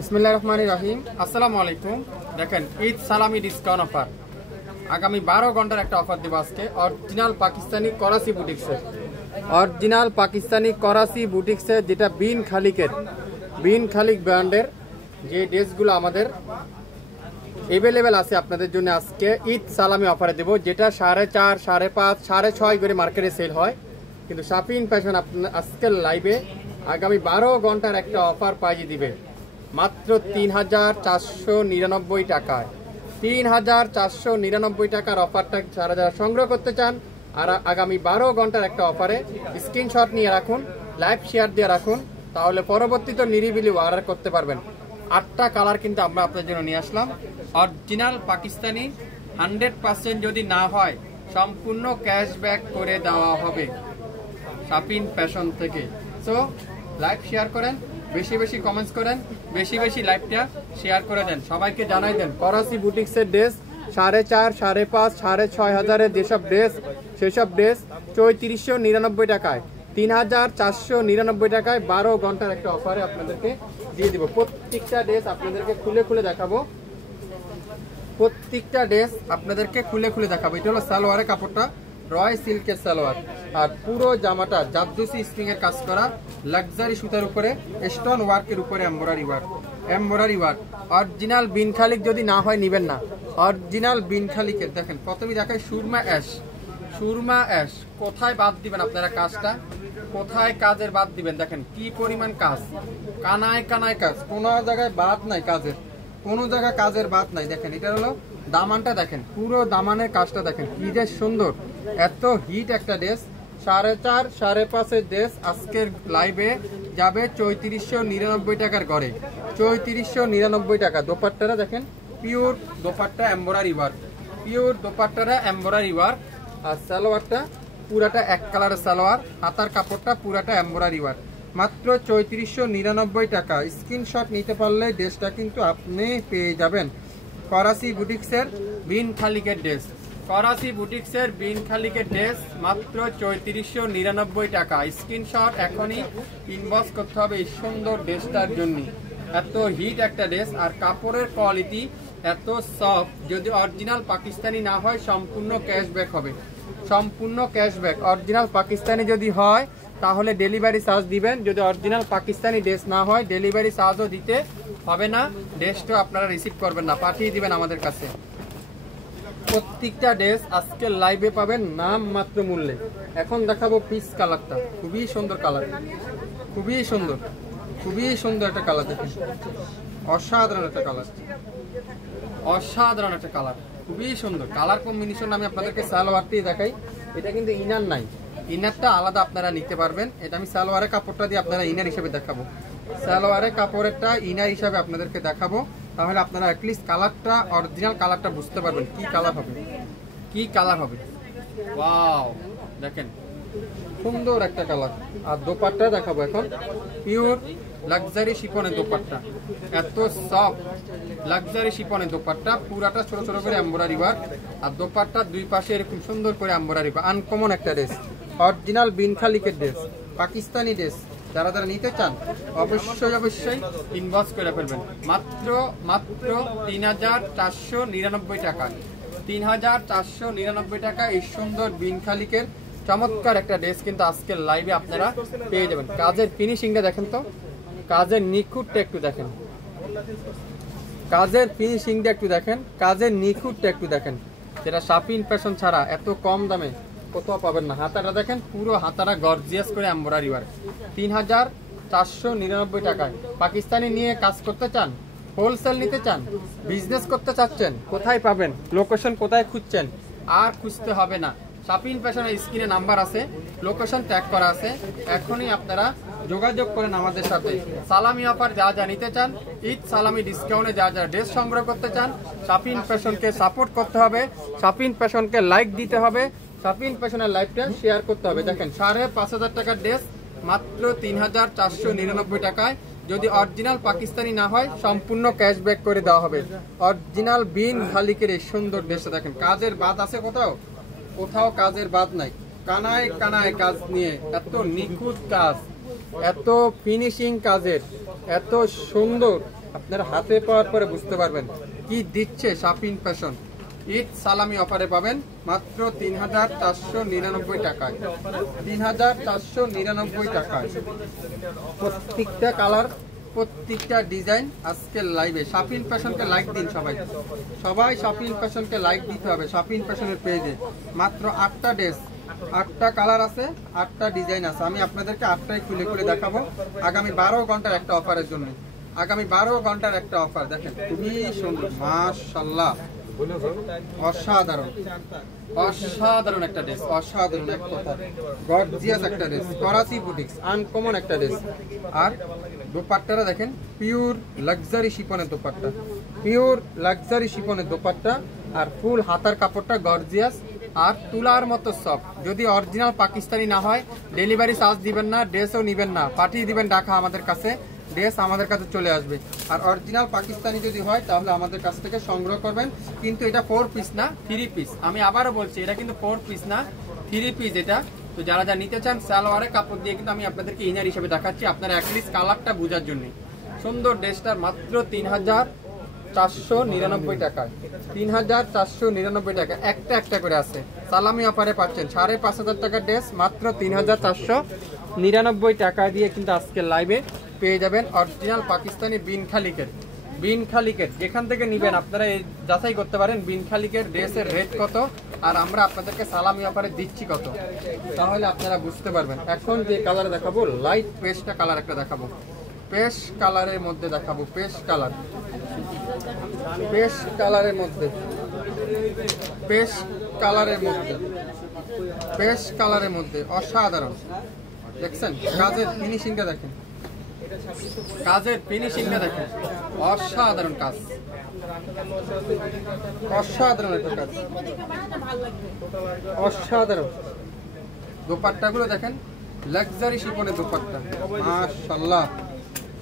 বিসমিল্লাহির রহমানির রহিম। আসসালামু আলাইকুম। দেখেন, ঈদ সালামি ডিসকাউন্ট অফার, আগামী 12 ঘন্টার একটা অফার দেবো আজকে। অরিজিনাল পাকিস্তানি করাচি বুটিক্সের, অরিজিনাল পাকিস্তানি করাচি বুটিক্সের, যেটা বিন খালিক ব্র্যান্ডের যে ড্রেসগুলো আমাদের অ্যাভেলেবেল আছে আপনাদের জন্য আজকে ঈদ সালামি অফারে দেবো, যেটা 4.5, 5.5, 6.5 করে মার্কেটে সেল হয়। কিন্তু শাপিং ফ্যাশন আপনার আজকের লাইভে আগামী 12 ঘন্টার একটা অফার পাইয়ে দিবে মাত্র 3,499 টাকায়। 3,499 টাকার অফারটা যারা সংগ্রহ করতে চান আর আগামী 12 ঘন্টার একটা অফারে স্ক্রিনশট নিয়ে রাখুন, লাইভ শেয়ার দিয়ে রাখুন, তাহলে পরবর্তীতে নিরিবিলি অর্ডার করতে পারবেন। 8টা কালার কিন্তু আমরা আপনাদের জন্য নিয়ে আসলাম। অরিজিনাল পাকিস্তানি 100% যদি না হয় সম্পূর্ণ ক্যাশব্যাক করে দেওয়া হবে শাপিং ফ্যাশন থেকে। সো লাইভ শেয়ার করেন, বেশি বেশি কমেন্টস করেন, বেশি বেশি লাইভটা শেয়ার করে দেন, সবাইকে জানাই দেন করাচি বুটিক্সের ড্রেস 4.5, 5.5, 6.5 হাজারের যেসব ড্রেস, সেসব ড্রেস 3499 টাকায়, 3,499 টাকায় 12 ঘন্টার একটা অফারে আপনাদেরকে দিয়ে দিব। প্রত্যেকটা ড্রেস আপনাদেরকে খুলে খুলে দেখাবো, প্রত্যেকটা ড্রেস আপনাদেরকে খুলে খুলে দেখাবো। এটা হলো সালোয়ারের কাপড়টা, রয় সিল্কের সালোয়ার, আর পুরো জামাটা জাদুসি স্প্রিং এর কাজ করা, লাক্সারি সুতার উপরে স্টোন ওয়ার্কের উপরে এমব্রয়ডারি ওয়ার্ক। অরিজিনাল বিন খালিক যদি না হয় নিবেন না, অরিজিনাল বিন খালিকের। দেখেন, প্রথমে দেখায় সুরমা অ্যাশ। কোথায় বাদ দিবেন আপনারা কাজটা, কোথায় কাজের বাদ দিবেন? দেখেন কি পরিমাণ কাজ, কানায় কানায় কাজ, কোনো জায়গায় বাদ নাই কাজের, কোনো জায়গায় কাজের বাদ নাই। দেখেন, এটা হলো দামানটা, দেখেন পুরো দামানের কাজটা দেখেন কি যে সুন্দর। এত হিট একটা ড্রেস, 4.5, 5.5 ড্রেস আজকের লাইভে যাবে 3499 টাকার ঘরে, 3499 টাকা। দোপাট্টাটা দেখেন, পিওর দোপাট্টা এমব্রয়ডারি ওয়ার্ক, আর সালোয়ারটা পুরাটা এক কালারের সালোয়ার, হাতার কাপড়টা পুরাটা এমব্রয়ডারি ওয়ার্ক, মাত্র 3499 টাকা। স্ক্রিনশট নিতে পারলে ড্রেসটা কিন্তু আপনি পেয়ে যাবেন। করাচি বুটিক্সের বিন খালিকের ড্রেস, মাত্র 3499 টাকা। স্ক্রিনশট এখনই ইনবক্স করতে হবে এই সুন্দর ড্রেসটার জন্য। এত হিট একটা ড্রেস, আর কাপড়ের কোয়ালিটি এত সফট। যদি অরিজিনাল পাকিস্তানি না হয় সম্পূর্ণ ক্যাশব্যাক হবে, সম্পূর্ণ ক্যাশব্যাক। অরিজিনাল পাকিস্তানি যদি হয় তাহলে ডেলিভারি চার্জ দিবেন, যদি অরিজিনাল পাকিস্তানি ড্রেস না হয় ডেলিভারি চার্জও দিতে হবে না, ড্রেসটা আপনারা রিসিভ করবেন না, পাঠিয়ে দিবেন আমাদের কাছে। প্রত্যেকটা ড্রেস আজকে লাইভে পাবেন নাম মাত্র মূল্যে। এখন দেখাবো পিস কালারটা, খুবই সুন্দর কালার, খুবই সুন্দর একটা কালার। দেখেন, অসাধারণ একটা কালার, খুবই সুন্দর কালার কম্বিনেশন। আমি আপনাদেরকে সালোয়ারটাই দেখাই, এটা কিন্তু ইনার নাই, ইনারটা আলাদা আপনারা নিতে পারবেন। এটা আমি সালোয়ারের কাপড়টা দিয়ে আপনারা ইনার হিসেবে দেখাবো, সালোয়ারের কাপড়েরটা ইনার হিসাবে আপনাদেরকে দেখাবো, তাহলে আপনারা অ্যাটলিস্ট কালারটা, অরিজিনাল কালারটা বুঝতে পারবেন কি কালার হবে। ওয়াও, দেখেন সুন্দর একটা কালার। আর দোপাট্টা দেখাবো এখন, পিওর লাক্সারি শিফনের দোপাট্টা, এত সফট লাক্সারি শিফনের দোপাট্টা, পুরাটা ছোট ছোট করে এমব্রয়ডারি ওয়ার্ক, আর দোপাট্টার দুই পাশে এরকম সুন্দর করে এমব্রয়ডারি ওয়ার্ক। আনকমন একটা ড্রেস, অরিজিনাল বিন খালিকের ড্রেস, পাকিস্তানি ড্রেস। যারা নিতে চান অবশ্যই ইনবক্স করে ফেলবেন। মাত্র 3,499 টাকা, 3,499 টাকা এই সুন্দর বিন খালিকের চমৎকার একটা ড্রেস কিন্তু আজকের লাইভে আপনারা পেয়ে যাবেন। কাজের ফিনিশিংটা দেখেন তো, কাজের নিখুঁতটা একটু দেখেন, যেটা শাপিং ফ্যাশন ছাড়া এত কম দামে কোথাও পাবেন না। হাতাটা দেখেন, পুরো হাতাটা গর্জিয়াস করে এমব্রয়ডারি ওয়ার্ক, 3,499 টাকায়। পাকিস্তানি নিয়ে কাজ করতে চান, হোলসেল নিতে চান, বিজনেস করতে চাচ্ছেন, কোথায় পাবেন, লোকেশন কোথায় খুঁজছেন, আর খুঁজতে হবে না। শাপিং ফ্যাশনের স্ক্রিনে নাম্বার আছে, লোকেশন ট্যাগ করা আছে, এখনই আপনারা যোগাযোগ করেন আমাদের সাথে। সালামি অফার যা নিতে চান, ঈদ সালামি ডিসকাউন্টে যা ড্রেস সংগ্রহ করতে চান, শাপিং ফ্যাশনকে সাপোর্ট করতে হবে, শাপিং ফ্যাশনকে লাইক দিতে হবে, শাপিং ফ্যাশনের লাইভটা শেয়ার করতে হবে। দেখেন, 5,500 টাকার ড্রেস মাত্র 3,499 টাকায়। যদি অরিজিনাল পাকিস্তানি না হয় সম্পূর্ণ ক্যাশব্যাক করে দেওয়া হবে। অরিজিনাল বিন খালিকের এই সুন্দর ড্রেসটা দেখেন, কাজের বাদ আছে কোথাও কাজের বাদ নাই, কানায় কানায় কাজ নিয়ে এত নিখুঁত কাজ, এত ফিনিশিং কাজের, এত সুন্দর আপনারা হাতে পাওয়ার পরে বুঝতে পারবেন কি দিচ্ছে শাপিন ফ্যাশন। ঈদ সালামি অফারে পাবেন মাত্র ৩,৪৯৯ টাকায়, ৩,৪৯৯ টাকায়। প্রত্যেকটা কালার, প্রত্যেকটা ডিজাইন আজকের লাইভে। শাপিন ফ্যাশনকে লাইক দিন সবাই, সবাই শাপিন ফ্যাশনকে লাইক দিতে হবে। শাপিন ফ্যাশনের পেজে মাত্র 8টা ড্রেস, 8টা কালার আছে, 8টা ডিজাইন আছে। আমি আপনাদেরকে 8টাই খুলে খুলে দেখাবো আগামী 12 ঘন্টার একটা অফারের জন্য। আগামী 12 ঘন্টার একটা অফার দেখেন, খুবই সুন্দর মাশাআল্লাহ, অসাধারণ অসাধারণ একটা ড্রেস, অসাধারণ এক কথা, গর্জিয়াস একটা ড্রেস, করাচি বুটিক্স, আনকমন একটা ড্রেস। আর দোপাট্টাটা দেখেন, পিওর লাক্সারি শিপনের দোপাট্টা, পিওর লাক্সারি শিপনের দোপাট্টা। আর ফুল হাতার কাপড়টা গর্জিয়াস আর তুলার মতো সফট। যদি অরিজিনাল পাকিস্তানি না হয় ডেলিভারি চার্জ দিবেন না, ড্রেসও নিবেন না, পাঠিয়ে দিবেন ঢাকা আমাদের কাছে, ড্রেস আমাদের কাছে চলে আসবে। আর অরিজিনাল পাকিস্তানি যদি হয় তাহলে আমাদের কাছ থেকে সংগ্রহ করবেন। কিন্তু এটা 4 পিস না, 3 পিস। আমি আবারও বলছি, এটা কিন্তু 4 পিস না, 3 পিস এটা। তো যারা যা নিতে চান সালোয়ারে কাপড় দিয়ে কিন্তু আমি আপনাদেরকে ইনার হিসেবে দেখাচ্ছি, আপনার অ্যাটলিস্ট কালারটা বোঝার জন্য। সুন্দর ড্রেসটার মাত্র ৩,৪৯৯ টাকায়, ৩,৪৯৯ টাকা। একটা একটা করে আছে, সালামি অফারে পাচ্ছেন ৫,৫০০ টাকার ড্রেস মাত্র ৩,৪৯৯ টাকা দিয়ে কিন্তু আজকে লাইভে পেয়ে যাবেন। অরিজিনাল পাকিস্তানি বিন খালিকের যেখান থেকে নিবেন আপনারা যাচাই করতে পারেন বিন খালিকের ড্রেসের রেট কত আর আমরা আপনাদেরকে সালামি অফারে দিচ্ছি কত, তাহলে আপনারা বুঝতে পারবেন। এখন যে কালার দেখাবো, লাইট পেস্টটা কালার একটা দেখাবো, পেস্ট কালারের মধ্যে দেখাবো, পেস্ট কালার, পেস্ট কালারের মধ্যে, পেস্ট কালারের মধ্যে, পেস্ট কালারের মধ্যে অসাধারণ। দেখছেন কাজের ফিনিশিংটা দেখেন, কাজের ফিনিশিংটা দেখেন, অসাধারণ কাজ, অসাধারণ একটা কাজ, অসাধারণ। দোপাট্টাগুলো দেখেন, লাক্সারি শিপনের দোপাট্টা মাশাআল্লাহ।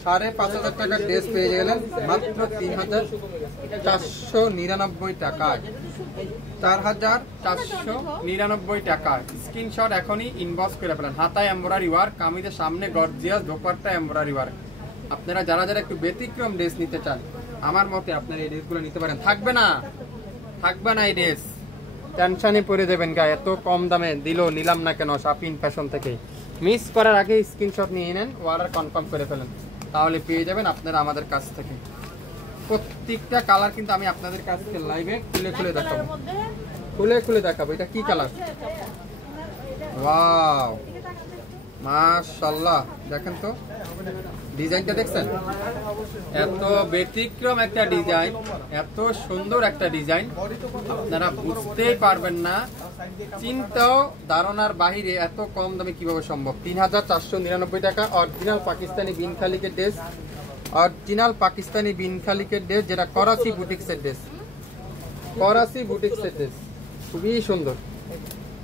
৫,৫০০ টাকার ড্রেস পেয়ে গেলেন মাত্র ৩,৪৯৯ টাকায়, ৪,৪৯৯ টাকায়। স্ক্রিনশট এখনই ইনবক্স করে ফেলেন। হাতায় এমব্রয়ডারি ওয়ার্ক, কামিজের সামনে গর্জিয়াস, দোপাট্টা এমব্রয়ডারি ওয়ার্ক। আপনারা যারা যারা একটু ব্যতিক্রম ড্রেস নিতে চান আমার মতে আপনারা এই ড্রেসগুলো নিতে পারেন। থাকবে না, থাকবে না এই ড্রেস, টেনশনে পড়ে দেবেন গায়ে। এত কম দামে দিল, নিলাম না কেন শাপিন ফ্যাশন থেকে। মিস করার আগে স্ক্রিনশট নিয়ে নেন, অর্ডার কনফার্ম করে ফেলেন, তাহলে পেয়ে যাবেন আপনারা আমাদের কাছ থেকে। প্রত্যেকটা কালার কিন্তু আমি আপনাদের কাছ থেকে লাইভে খুলে খুলে দেখাবো, খুলে খুলে দেখাবো। এটা কি কালার, ওয়াও মাশাআল্লাহ। দেখেন তো ডিজাইনটা দেখছেন, এত ব্যতিক্রম একটা ডিজাইন, এত সুন্দর একটা ডিজাইন, আপনারা বুঝতেই পারবেন না, চিন্তাও ধারণার বাহিরে এত কম দামে কিভাবে সম্ভব। ৩,৪৯৯ টাকা অরিজিনাল পাকিস্তানি বিন খালিকের ড্রেস, অরিজিনাল পাকিস্তানি বিন খালিকের ড্রেস, যেটা করাচি বুটিক্সের ড্রেস, করাচি বুটিক্সের ড্রেস, খুবই সুন্দর।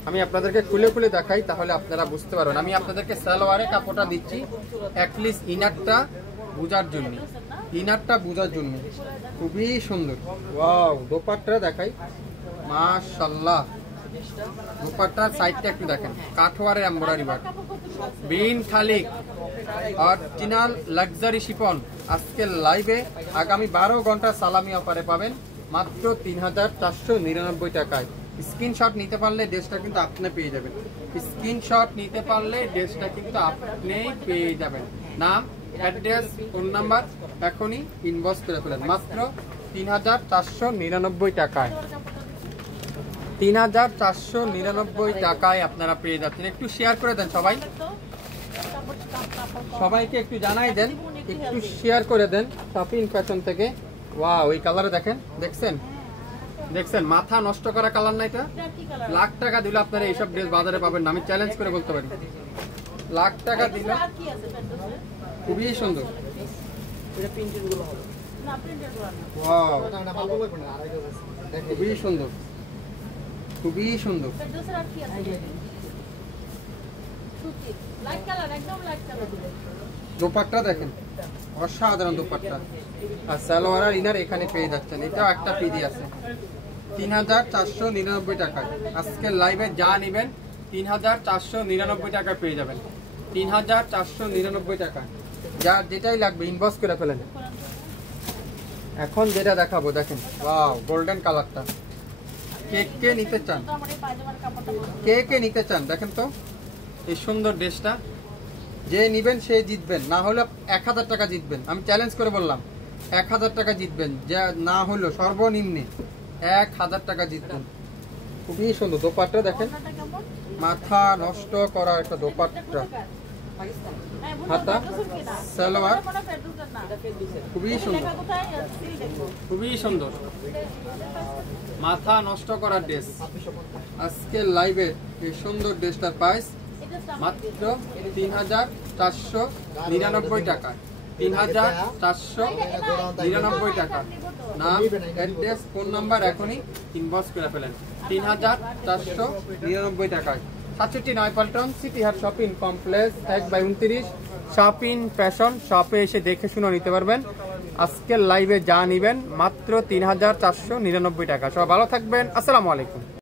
আমি আপনাদেরকে খুলে খুলে দেখাই, তাহলে আপনারা বুঝতে পারবেন। আমি আপনাদেরকে সালোয়ারে কাপড়টা দিচ্ছি অ্যাটলিস্ট ইনারটা বোঝার জন্য, ইনারটা বোঝার জন্য। খুবই সুন্দর, ওয়াও। দোপাট্টা দেখাই মাশাআল্লাহ, দোপাট্টার সাইডটা একটু দেখেন, কাঠওয়ারের এমব্রয়ডারি ওয়ার্ক, বিন খালিক অরিজিনাল লাক্সারি শিফন। আজকে লাইভে আগামী 12 ঘন্টা সালামি অফারে পাবেন মাত্র ৩,৪৯৯ টাকায়। স্ক্রিনশট নিতে পারলে ড্রেসটা কিন্তু আপনি পেয়ে যাবেন, স্ক্রিনশট নিতে পারলে ড্রেসটা কিন্তু আপনি পেয়ে যাবেন। নাম, অ্যাড্রেস, ফোন নাম্বার এখনই ইনবক্স করে ফেলেন মাত্র ৩,৪৯৯ টাকায়, ৩,৪৯৯ টাকায় আপনারা পেয়ে যাচ্ছেন। একটু শেয়ার করে দেন সবাই, সবাইকে একটু জানাই দেন, একটু শেয়ার করে দেন শাপিন ফ্যাশন থেকে। ওয়াও, ওই কালারে দেখেন, দেখছেন দেখছেন, মাথা নষ্ট করা কালার না এটা। লাখ টাকা দিলে আপনারা এইসব ড্রেস বাজারে পাবেন না, আমি চ্যালেঞ্জ করে বলতে পারি। লাখ টাকা দিলে খুবই সুন্দর, ওয়াও খুবই সুন্দর, খুবই সুন্দর। দোপাট্টা দেখেন, অসাধারণ দোপাট্টা। আর সালোয়ার আর ইনার এখানে পেয়ে যাচ্ছেন, এটাও একটা পিডি আছে ৩,৪৯৯ টাকায়। আজকের লাইভে যা নেবেন ৩,৪৯৯ টাকায় পেয়ে যাবেন, ৩,৪৯৯ টাকা। যার যেটাই লাগবে ইনবক্স করে ফেলেন, এখন যেটা দেখাবো দেখেন, ওয়াও গোল্ডেন কালারটা। কে কে নিতে চান, কে কে নিতে চান দেখেন তো এই সুন্দর ড্রেসটা। যে নিবেন সে জিতবেন, না হলে 1000 টাকা জিতবেন। আমি চ্যালেঞ্জ করে বললাম 1000 টাকা জিতবেন, যা না হলো সর্বনিম্নে 1000 টাকা জিতবেন। খুবই সুন্দর দোপাট্টা দেখেন, মাথা নষ্ট করা একটা দোপাট্টা। হাতা সালোয়ার খুবই সুন্দর, খুবই সুন্দর, মাথা নষ্ট করার ড্রেস। আজকে লাইভে এই সুন্দর ড্রেসটার প্রাইস মাত্র 3499 টাকা। 3499 টাকা। নাম, অ্যাড্রেস, ফোন নাম্বার এখনই ইনবক্স করে ফেলেন। 3499 টাকায় 67 পল্টন সিটি হাট শপিং কমপ্লেক্স 1/29 শপিং ফ্যাশন শপে এসে দেখে শুনে নিতে পারবেন। আজকের লাইভে যা নিবেন মাত্র 3499 টাকা। সবাই ভালো থাকবেন, আসসালামু আলাইকুম।